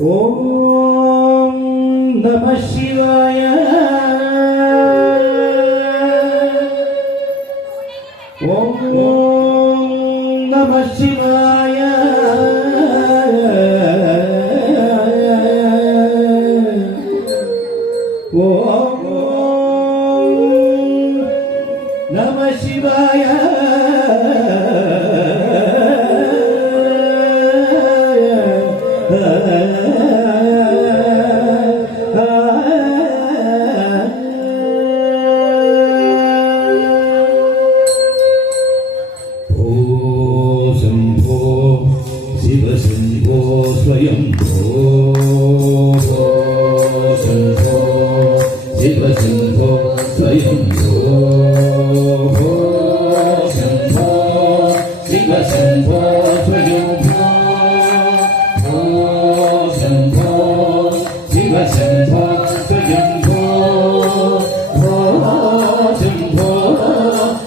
ఓం నమః శివాయ. ఓం నమః శివాయ. ఓం నమః శివాయ. శంభో శివ శంభో స్వయం శంభో శివ శంభో స్వయం శంభో శివ శంభో స్వయం శంభో శివ శంభో స్వయం శంభో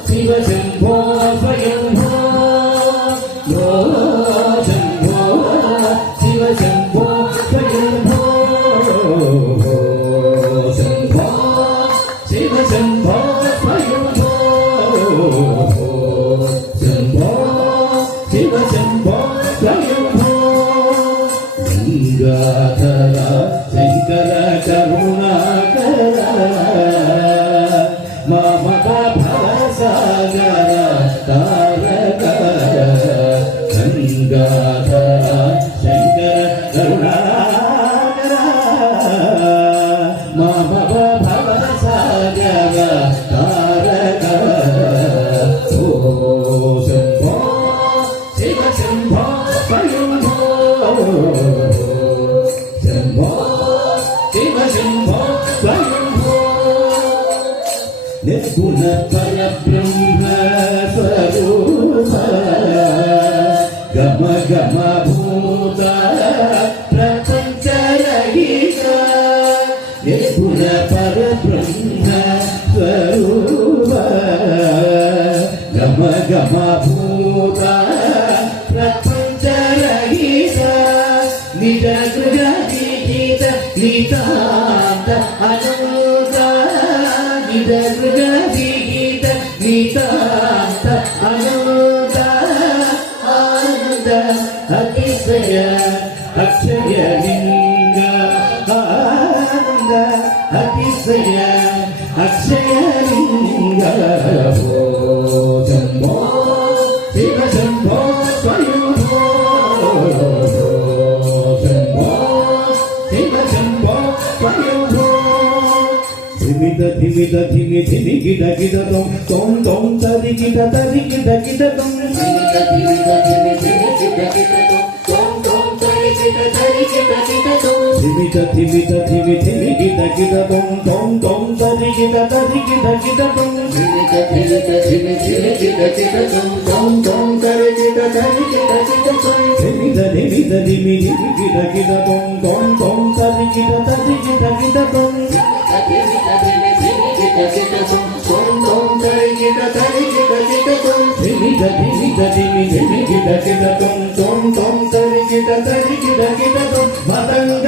శివ శంభో స్వయం శంభో శివ శంభో స్వయంభో శంభో శివ శంభో స్వయంభో శంభో శివ శంభో స్వయంభో గంగాధర శంకర కరుణాకర మమత భవసాగర తారక గంగాధర శంకర కరుణాకర మమత భవసాగర తారక ఓ శంభో శివ శంభో స్వయంభో శంభో శివ శంభో స్వయంభో నిర్గుణ పరబ్రహ్మ స్వరూప గమ గమ భూత ప్రపంచ రహిత నిర్గుణ పరబ్రహ్మ స్వరూప గమ గమ భూత ప్రపంచ రహిత నిజ గృహ విహిత నితాంత అనంత నిజ గృహ విహిత నితాంత అనంత ఆనంద అతిశయ అక్షయ లింగ ఆనంద అతిశయ అక్షయ లింగ శంభో శివ శంభో స్వయంభో శంభో శివ శంభో స్వయంభో ధిమిత ధిమిత ధిమి ధిమి గిట గిట తొం తొం తొం తరి గిట గిట తొం ధిమిత ధిమిత ధిమి ధిమి గిట గిట తొం తొం తరి గిట తొం ధిమిత ధిమిత ధిమి ధిమి గిట గిట తొం తొం తొం తరి గిట తొం ధిమిత ధిమిత ధిమి ధిమి గిట గిట తొం తొం తొం తరి గిట తొం ధిమిత ధిమిత ధిమి ధిమి గిట గిట తొం తొం తొం తరి గిట తొం ధిమిత ధిమిత ధిమి ధిమి గిట గిట తొం తొం తొం తరి గిట తొం మతంగ